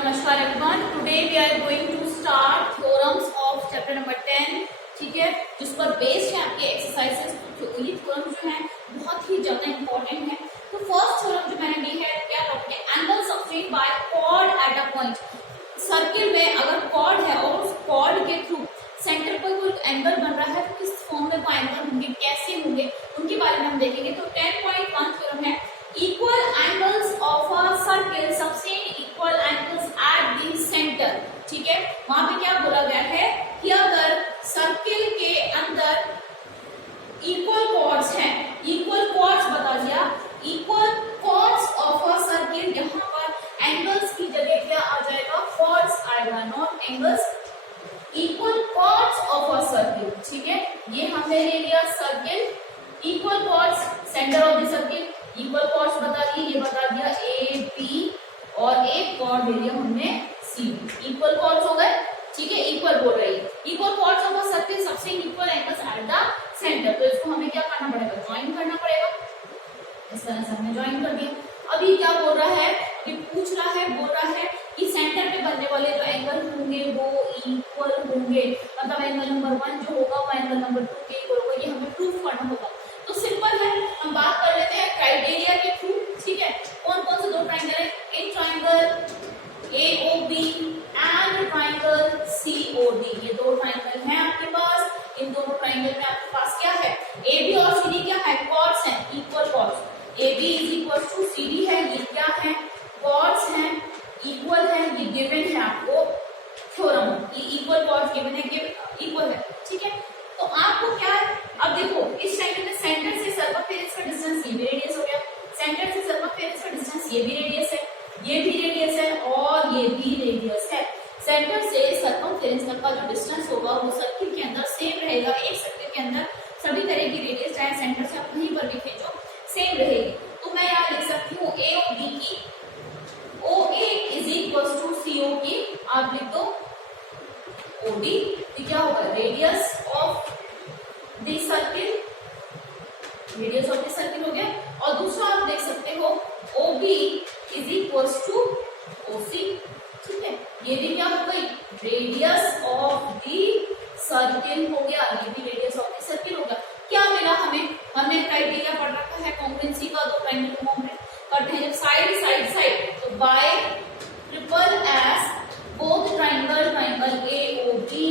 नमस्कार everyone, today we are going to start theorems of chapter number 10। ठीक है, जिस पर बेस्ड है आपके एक्सरसाइजेस। तो ये थ्योरम जो है बहुत ही ज्यादा इंपॉर्टेंट है। तो फर्स्ट थ्योरम जो मैंने दी है क्या टॉपिक है, angle subtended by chord at a point. Circle में अगर कॉर्ड है और उस कॉर्ड के थ्रू सेंटर पर कोई एंगल बन रहा है तो किस फॉर्म में वो एंगल होंगे, कैसे होंगे, उनके बारे में हम देखेंगे। तो 10.1 थ्योरम है, equal angles of a circle subtend equal angles at the centre. ठीक है, वहां पे क्या बोला गया है कि अगर सर्किल के अंदर इक्वल कॉर्ड्स हैं, इक्वल कॉर्ड्स बता दिया, equal chords of a circle, यहाँ पर एंगल्स की जगह क्या आ जाएगा, कॉर्ड्स आएगा, not angles, equal chords of a circle. ठीक है, ये हमने ले लिया circle, equal chords, centre of the circle, equal chords बता दिए, ये बता दिया ए बी, और एक कॉर्ड ले लिया हमने सी। इक्वल कॉर्ड्स हो गए। ठीक है, इक्वल बोल रही है, equal chords of a circle सबसे equal angles at the centre. तो इसको हमें क्या करना पड़ेगा, ज्वाइन करना पड़ेगा। इस तरह से हमने ज्वाइन कर दिया। अभी क्या बोल रहा है कि पूछ रहा है, बोल रहा है कि सेंटर पे बनने वाले जो एंगल होंगे वो इक्वल होंगे, मतलब एंगल नंबर 1 जो होगा वो एंगल नंबर 2 के इक्वल होगा। ये हमें प्रूफ करना होगा। तो सिंपल है, हम बात कर लेते हैं क्राइटेरिया के थ्रू। ठीक है, कौन कौन से दो ट्राइंगल है, एक triangle AOB and triangle COD. ये दो ट्राइंगल हैं आपके पास। इन दोनों ट्राइंगल में आपके पास क्या है, एबी और सीडी क्या है, कॉर्ड्स हैं, equal chords. AB is equal to CD है, ये क्या है, कॉर्ड्स हैं, इक्वल है, ये गिवन है आपको थ्योरम, ये इक्वल कॉर्ड्स गिवन है, इक्वल है। ठीक है, तो आपको क्या है, अब देखो इस ट्रायंगल में सेंटर से सर्कमफेरेंस का डिस्टेंस ये भी रेडियस हो गया, सेंटर से सर्कमफेरेंस का डिस्टेंस ये भी रेडियस है, ये भी रेडियस है और ये भी रेडियस है। सेंटर से सर्कमफेरेंस तक का जो डिस्टेंस होगा वो सर्किल के अंदर सेम रहेगा। एक सर्किल के अंदर सभी तरह की रेडियस चाहे सेंटर से आप कहीं पर भी खींचो सेम रहेगी। तो मैं यहाँ लिख सकती हूँ ए और बी की, ओ ए इज इक्वल टू सी ओ की, आप लिख दो ओडी। तो क्या होगा, radius of the circle, radius of the circle हो गया। और दूसरा आप देख सकते हो ओबी इज इक्वल टू ओसी। ठीक है, ये भी क्या हो गई, रेडियस ऑफ द सर्किल हो गया, ये भी रेडियस ऑफ द सर्किल हो गया। क्या मिला हमें, हमने क्राइटेरिया पढ़ रखा है कॉन्ग्रुएंसी का, दो ट्रायंगल को कॉन्ग्रुएंट करते हैं जब साइड साइड साइड, तो bye triple S both triangle, triangle AOB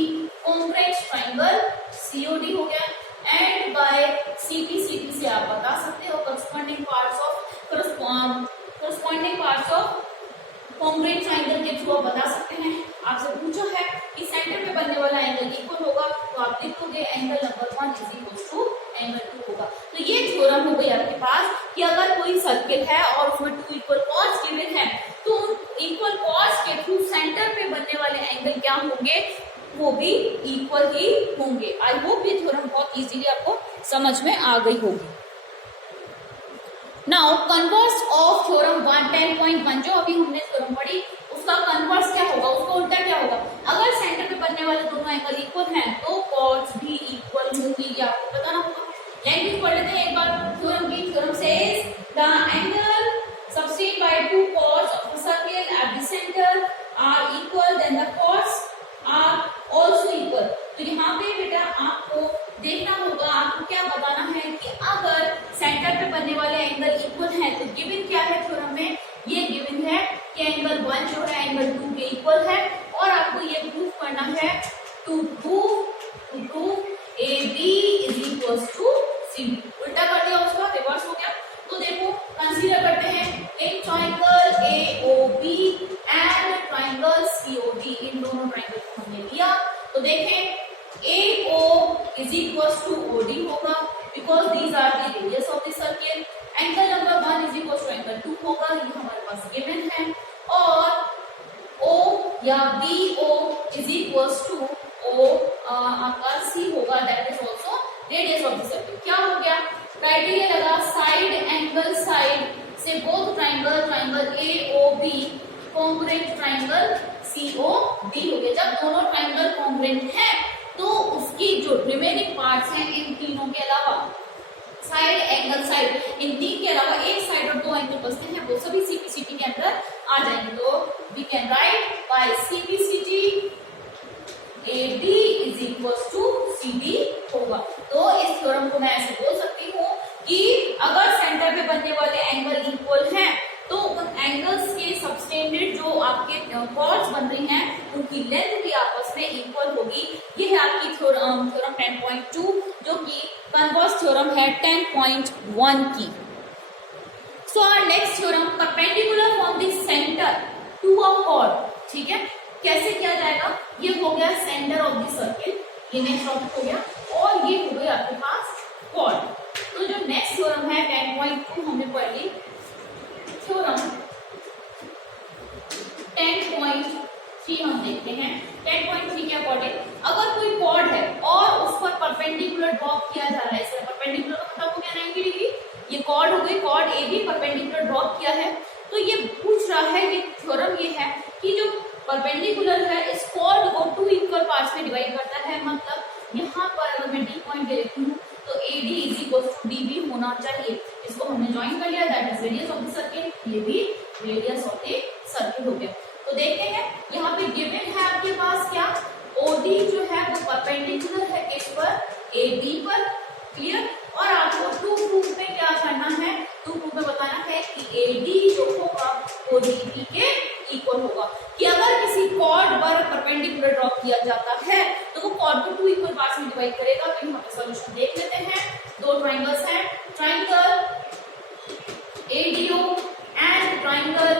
congruent triangle COD हो गया। एंड बाय सीपी, सीपी से आप बता सकते हो corresponding parts of congruent triangle के थ्रू आप बता सकते हैं। आपसे पूछा है कि सेंटर पे बनने वाला एंगल इक्वल होगा, तो आप लिखोगे angle number 1 is equal to angle 2 होगा। तो ये थ्योरम हो गई आपके पास कि अगर कोई सर्किल है और उसमें 2 इक्वल कॉर्ड्स गिवन है तो उन इक्वल कॉर्ड्स के थ्रू सेंटर पे बनने वाले एंगल क्या होंगे, वो भी इक्वल ही होंगे। आई होप ये थ्योरम बहुत इजीली आपको समझ में आ गई होगी। नाउ कन्वर्स ऑफ थ्योरम 10.1 जो अभी हमने थ्योरम पढ़ी उसका कन्वर्स क्या होगा, उसका उल्टा क्या होगा। अगर सेंटर पे बनने वाले दोनों एंगल इक्वल हैं तो कॉर्ड्स भी इक्वल होंगी, ये आपको बताना होगा। लैंग्वेज पढ़ लेते हैं एक बार थ्योरम की। Theorem says the angle subtended by two chords of a circle at the centre are equal then the chords are also equal. तो यहाँ पे बेटा आपको देखना होगा, आपको क्या बताना है कि अगर सेंटर पे बनने वाले एंगल इक्वल हैं तो गिवन क्या है थ्योरम में, ये गिवन है कि एंगल 1 जो है एंगल 2 के इक्वल है। और आपको ये प्रूफ करना है to prove A B is equal to C. उल्टा कर दिया, उसका रिवर्स हो गया। तो देखो कंसीडर करते हैं एक triangle AOB and triangle COD, इन दोनों ट्रायंगल को हमने लिया। तो देखें AO is equals to OD होगा because these are the radius of the circle. Angle number 1 is equals to angle 2 होगा, ये हमारे पास गिवन है। और O या BO is equals to O आपका C होगा, that is also radius of the circle। क्या हो गया, क्राइटेरिया लगा साइड एंगल साइड से both triangle, triangle AOB congruent triangle COD हो गया। जब दोनों ट्रायंगल कॉन्ग्रुएंट हैं तो उसकी जो रिमेनिंग पार्ट्स हैं इन तीनों के अलावा, साइड एंगल साइड, इन तीन के अलावा एक साइड और दो एंगल बचते हैं वो सभी सीपीसीटी के अंदर आ जाएंगे। तो we can write by CBCD AD is equal to CD होगा। तो इस थ्योरम को मैं ऐसे बोल सकती हूँ कि अगर सेंटर पे बनने वाले एंगल इक्वल हैं तो उन एंगल्स के सबटेंडेड जो आपके कॉर्ड्स बन रही हैं उनकी लेंथ भी आपस में इक्वल होगी। ये है आपकी थ्योरम 10.2 जो कि कन्वर्स थ्योरम है 10.1 की। So our next theorem perpendicular from the centre to a chord. ठीक है, कैसे किया जाएगा? ये हो गया सेंटर ऑफ द सर्किल, ये नेक्स्ट टॉपिक हो गया, और ये हो गया आपके पास कॉर्ड। तो जो नेक्स्ट थ्योरम है 10.2 हमने पढ़ ली, थ्योरम 10.3 हम देखते हैं। 10.3 के अकॉर्डिंग अगर कोई कॉर्ड है और उस पर परपेंडिकुलर ड्रॉप किया जा रहा है, इसका परपेंडिकुलर का मतलब हो गया 90 डिग्री, ये कॉर्ड हो गई, कॉर्ड ए भी परपेंडिकुलर ड्रॉप किया है, तो ये पूछ रहा है, ये थ्योरम ये है कि जो परपेंडिकुलर है इस कॉर्ड को 2 इक्वल पार्ट्स में डिवाइड करता है। मतलब यहाँ पर अगर मैं डी पॉइंट दे देती हूँ तो AD is equal to DB होना चाहिए। इसको हमने ज्वाइन कर लिया, that is radius of the circle, ये भी रेडियस ऑफ द सर्किल हो गया। तो देखते हैं यहाँ पे गिवन है आपके पास क्या, OD जो है वो परपेंडिकुलर है किस पर, AB पर, क्लियर। और आपको 2 प्रूफ में क्या करना है, 2 प्रूफ में बताना है कि AD जो होगा वो DB के इक्वल होगा। कि अगर किसी कॉर्ड पर परपेंडिकुलर ड्रॉप किया जाता है तो वो कॉर्ड को 2 इक्वल पार्ट्स में डिवाइड करेगा। तो यहाँ पे सॉल्यूशन देख लेते हैं। 2 ट्राइंगल्स हैं, triangle ADO and triangle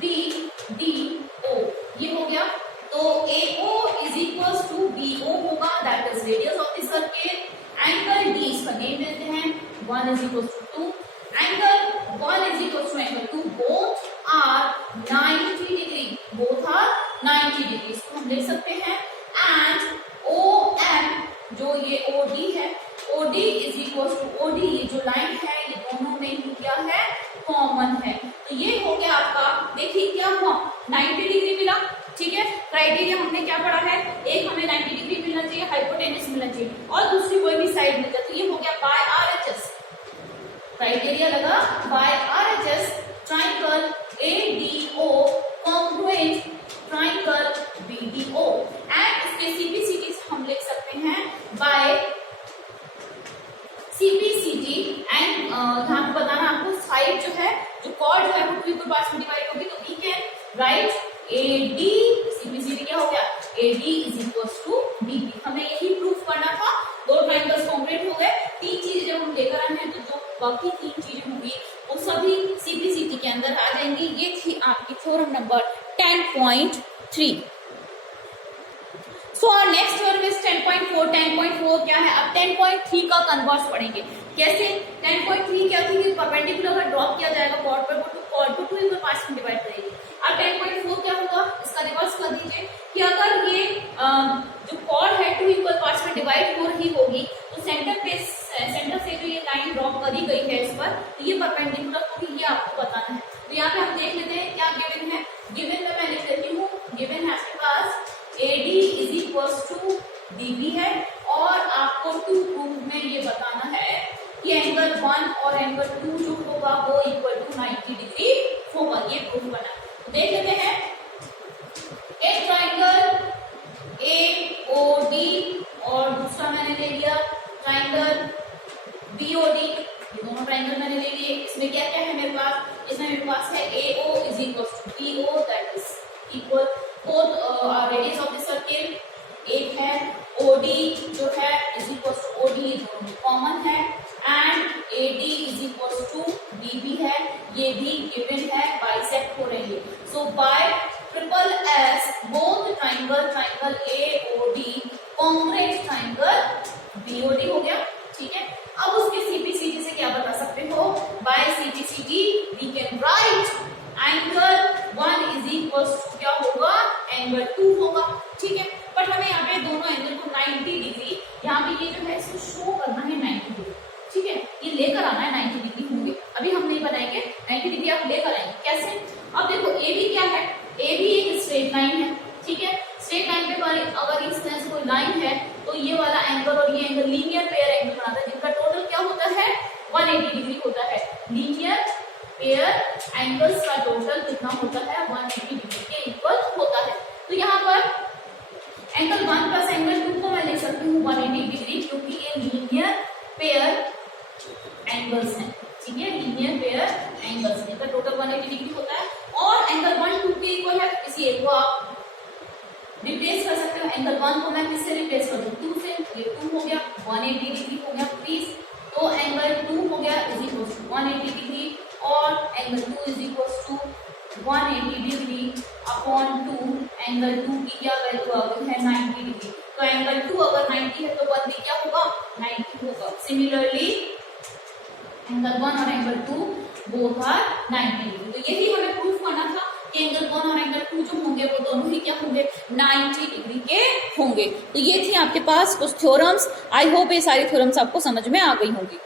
BDO, ये हो गया। तो AO is equal to BO होगा, that is radius of the circle. Angle D इसका नेम देते हैं, 1 is equal to 2, angle 1 is equal to angle 2, both are 90 degree, both are 90 degree, इसको हम लिख सकते हैं। एंड OM जो ये OD है, OD is equal to OD, ये जो लाइन है ये दोनों में ही क्या है, कॉमन है। तो ये हो गया आपका, देखिए क्या हुआ, 90 डिग्री मिला। ठीक है, क्राइटेरिया हमने क्या पढ़ा है, एक हमें 90 डिग्री मिलना चाहिए, हाइपोटेन्यूस मिलना चाहिए, और दूसरी कोई भी साइड मिल जाए। तो ये हो गया बाय RHS, क्राइटेरिया लगा by RHS, triangle ADO congruent triangle BDO। And इसके CBCD हम लिख सकते हैं बाय CBCD। एंड यहाँ पे बताना आपको साइड जो है, जो कॉर्ड है वो 2 इक्वल पार्ट्स में डिवाइड होगी। तो we can write AD, CBCD क्या हो गया, AD is equal to DB। हमें यही प्रूफ करना था। 2 ट्राइंगल्स कॉम्प्लीट हो गए। 3 चीजें जब हम लेकर आए हैं तो जो बाकी 3 चीजें होंगी वो सभी CBCD के अंदर आ जाएंगी। ये थी आपकी theorem number 10.3। So our next theorem is 10.4। 10.4 क्या है, अब 10.3 का कन्वर्स पढ़ेंगे। कैसे? 10.3 क्या थी कि परपेंडिकुलर अगर ड्रॉप किया जाएगा कॉर्ड पर, तो कॉर्ड को 2 इक्वल पार्ट्स में डिवाइड करेगी। अब 10.4 क्या होगा, इसका रिवर्स कर दीजिए कि अगर ये जो कॉर्ड है 2 इक्वल पार्ट्स में डिवाइड हो रही होगी तो सेंटर से जो ये लाइन ड्रॉप करी गई है इस पर, तो ये परपेंडिकुलर होगी, ये आपको बताना है। तो यहाँ पे हम देख लेते हैं क्या गिवन है। गिवन में मैं लिख लेती हूँ, गिवन है आपके पास AD is equal to DB है, और आपको 2 प्रूफ में ये बताना है कि एंगल 1 और एंगल 2 जो होगा वो इक्वल टू 90 डिग्री होगा। ये प्रूफ बना, तो देख लेते हैं। एक ट्राइंगल AOD और दूसरा मैंने ले लिया ट्राइंगल BOD, ये दोनों ट्राइंगल मैंने ले लिए। इसमें क्या क्या है मेरे पास, इसमें मेरे पास है AO is equal to BO, that is equal both radius of the circle. एक है OD जो है इज इक्वल टू OD, दोनों कॉमन है। And AD is equal to DB है, ये भी गिवन है, बाइसेक्ट हो रही है। So by triple S both triangle AOD congruent triangle BOD हो गया। ठीक है, अब उसके CBCD से क्या बता सकते हो, by CBCD we can write angle 1 is equal to क्या होगा, एंगल 2 होगा। ठीक है, बट हमें यहाँ पे दोनों एंगल को 90 डिग्री, यहाँ पे ये जो है इसको शो करना है 90 डिग्री। ठीक है, ये लेकर आना है 90 डिग्री होंगे, अभी हम नहीं बनाएंगे, 90 डिग्री आप लेकर आएंगे। कैसे? अब देखो AB क्या है, AB एक स्ट्रेट लाइन है। ठीक है, स्ट्रेट लाइन पे अगर इस तरह से कोई लाइन है तो ये वाला एंगल और ये एंगल लीनियर पेयर एंगल बनाता है, जिनका टोटल क्या होता है 180 डिग्री होता है। लीनियर पेयर एंगल्स का टोटल कितना होता है 1 प्लस एंगल 2 को मैं लिख सकती हूँ 180 डिग्री, क्योंकि ये लीनियर पेयर एंगल्स हैं, ठीक है, लीनियर पेयर एंगल्स हैं, तो टोटल 180 डिग्री होता है। और एंगल 1 2 के इक्वल है, इसी एक को आप रिप्लेस कर सकते हो। एंगल 1 को मैं किससे रिप्लेस कर दूं, 2 से, ये 2 हो गया, 180 डिग्री हो गया प्लीज। तो एंगल 2 हो गया इज इक्वल टू 180 डिग्री, और angle 2 is equal to 180 degree upon 2, angle 2 की क्या वैल्यू आ गई है 90 डिग्री। तो एंगल 2 अगर 90 है तो 1 भी क्या होगा 90 होगा। सिमिलरली एंगल 1 और एंगल 2 बोथ आर 90 डिग्री। तो यही हमें प्रूफ करना था कि एंगल 1 और एंगल 2 जो होंगे वो दोनों ही क्या होंगे 90 डिग्री के होंगे। तो ये थी आपके पास कुछ थ्योरम्स। आई होप ये सारी थ्योरम्स आपको समझ में आ गई होंगी।